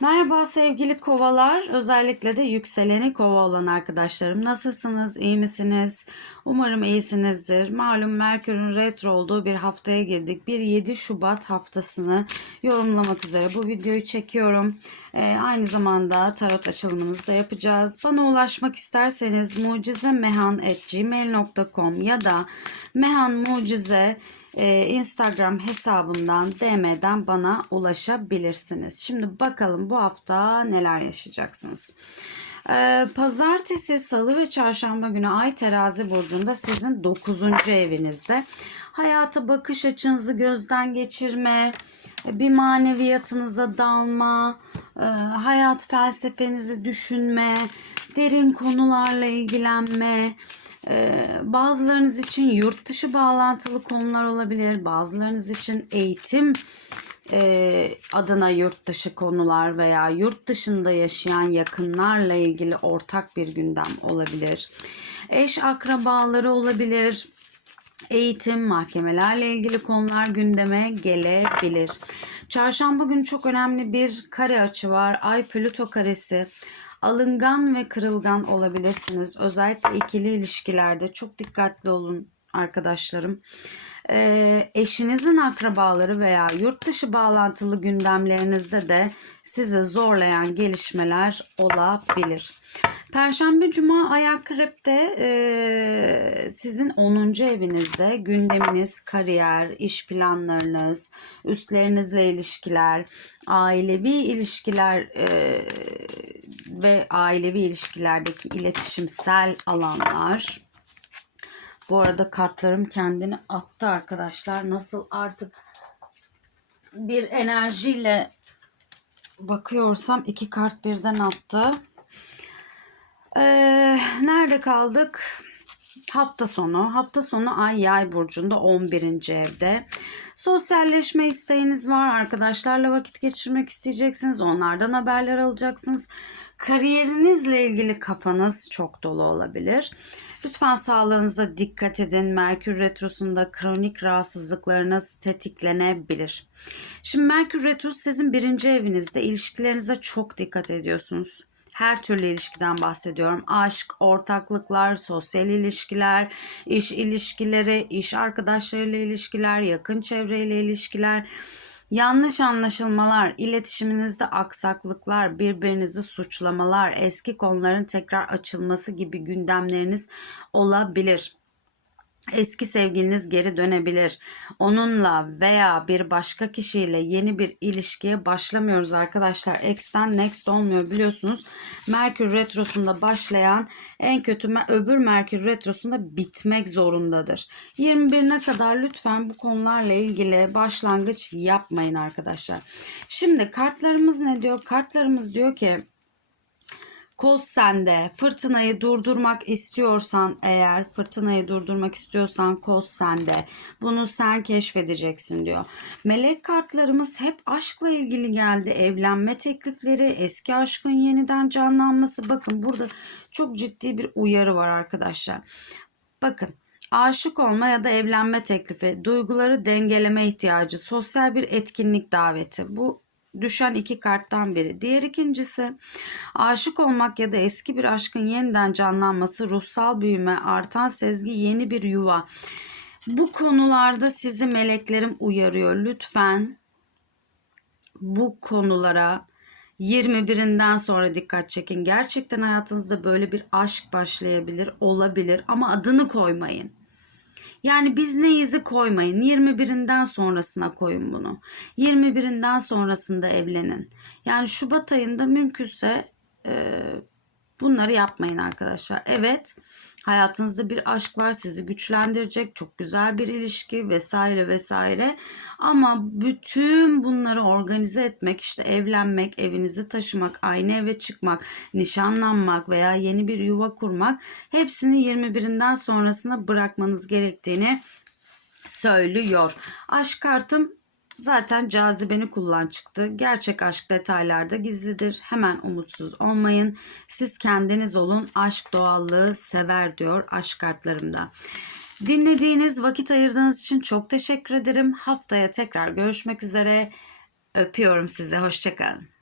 Merhaba sevgili kovalar, özellikle de yükseleni kova olan arkadaşlarım. Nasılsınız, iyi misiniz? Umarım iyisinizdir. Malum Merkür'ün retro olduğu bir haftaya girdik. Bir 7 Şubat haftasını yorumlamak üzere bu videoyu çekiyorum. Ee, aynı zamanda tarot açılımınızı da yapacağız. Bana ulaşmak isterseniz mucizemehan.gmail.com ya da mehanmucize e, Instagram hesabımdan DM'den bana ulaşabilirsiniz. Şimdi bakalım bu hafta neler yaşayacaksınız. Ee, Pazartesi, Salı ve Çarşamba günü Ay Terazi burcunda sizin 9. evinizde. Hayata bakış açınızı gözden geçirme, bir maneviyatınıza dalma, e, hayat felsefenizi düşünme, derin konularla ilgilenme, bazılarınız için yurt dışı bağlantılı konular olabilir. Bazılarınız için eğitim e, adına yurt dışı konular veya yurt dışında yaşayan yakınlarla ilgili ortak bir gündem olabilir. Eş akrabaları olabilir. Eğitim, mahkemelerle ilgili konular gündeme gelebilir. Çarşamba günü çok önemli bir kare açı var. Ay Plüto karesi alıngan ve kırılgan olabilirsiniz. Özellikle ikili ilişkilerde çok dikkatli olun arkadaşlarım. Ee, eşinizin akrabaları veya yurt dışı bağlantılı gündemlerinizde de sizi zorlayan gelişmeler olabilir. Perşembe, Cuma, Ay Akrep'te e, sizin 10. evinizde gündeminiz, kariyer, iş planlarınız, üstlerinizle ilişkiler, ailevi ilişkiler e, ve ailevi ilişkilerdeki iletişimsel alanlar. Bu arada kartlarım kendini attı arkadaşlar. Nasıl artık bir enerjiyle bakıyorsam iki kart birden attı. Ee, nerede kaldık? Hafta sonu. Hafta sonu Ay Yay burcunda 11. evde. Sosyalleşme isteğiniz var. Arkadaşlarla vakit geçirmek isteyeceksiniz. Onlardan haberler alacaksınız. Kariyerinizle ilgili kafanız çok dolu olabilir. Lütfen sağlığınıza dikkat edin. Merkür Retrosu'nda kronik rahatsızlıklarınız tetiklenebilir. Şimdi Merkür Retrosu sizin birinci evinizde. ilişkilerinize çok dikkat ediyorsunuz her türlü ilişkiden bahsediyorum. Aşk, ortaklıklar, sosyal ilişkiler, iş ilişkileri, iş arkadaşlarıyla ilişkiler, yakın çevreyle ilişkiler, yanlış anlaşılmalar, iletişiminizde aksaklıklar, birbirinizi suçlamalar, eski konuların tekrar açılması gibi gündemleriniz olabilir. Eski sevgiliniz geri dönebilir. Onunla veya bir başka kişiyle yeni bir ilişkiye başlamıyoruz arkadaşlar. X'ten next olmuyor biliyorsunuz. Merkür retrosunda başlayan en kötü öbür Merkür retrosunda bitmek zorundadır. 21'ne kadar lütfen bu konularla ilgili başlangıç yapmayın arkadaşlar. Şimdi kartlarımız ne diyor? Kartlarımız diyor ki Koz sende. Fırtınayı durdurmak istiyorsan eğer fırtınayı durdurmak istiyorsan koz sende. Bunu sen keşfedeceksin diyor. Melek kartlarımız hep aşkla ilgili geldi. Evlenme teklifleri, eski aşkın yeniden canlanması. Bakın burada çok ciddi bir uyarı var arkadaşlar. Bakın aşık olma ya da evlenme teklifi, duyguları dengeleme ihtiyacı, sosyal bir etkinlik daveti. Bu düşen iki karttan biri. Diğer ikincisi aşık olmak ya da eski bir aşkın yeniden canlanması, ruhsal büyüme, artan sezgi, yeni bir yuva. Bu konularda sizi meleklerim uyarıyor. Lütfen bu konulara 21'inden sonra dikkat çekin. Gerçekten hayatınızda böyle bir aşk başlayabilir, olabilir ama adını koymayın. Yani biz neyizi koymayın. 21'inden sonrasına koyun bunu. 21'inden sonrasında evlenin. Yani Şubat ayında mümkünse e, bunları yapmayın arkadaşlar. Evet Hayatınızda bir aşk var sizi güçlendirecek çok güzel bir ilişki vesaire vesaire ama bütün bunları organize etmek işte evlenmek evinizi taşımak aynı eve çıkmak nişanlanmak veya yeni bir yuva kurmak hepsini 21'inden sonrasına bırakmanız gerektiğini söylüyor. Aşk kartım Zaten cazibeni kullan çıktı. Gerçek aşk detaylarda gizlidir. Hemen umutsuz olmayın. Siz kendiniz olun. Aşk doğallığı sever diyor aşk kartlarımda. Dinlediğiniz, vakit ayırdığınız için çok teşekkür ederim. Haftaya tekrar görüşmek üzere. Öpüyorum sizi. Hoşçakalın.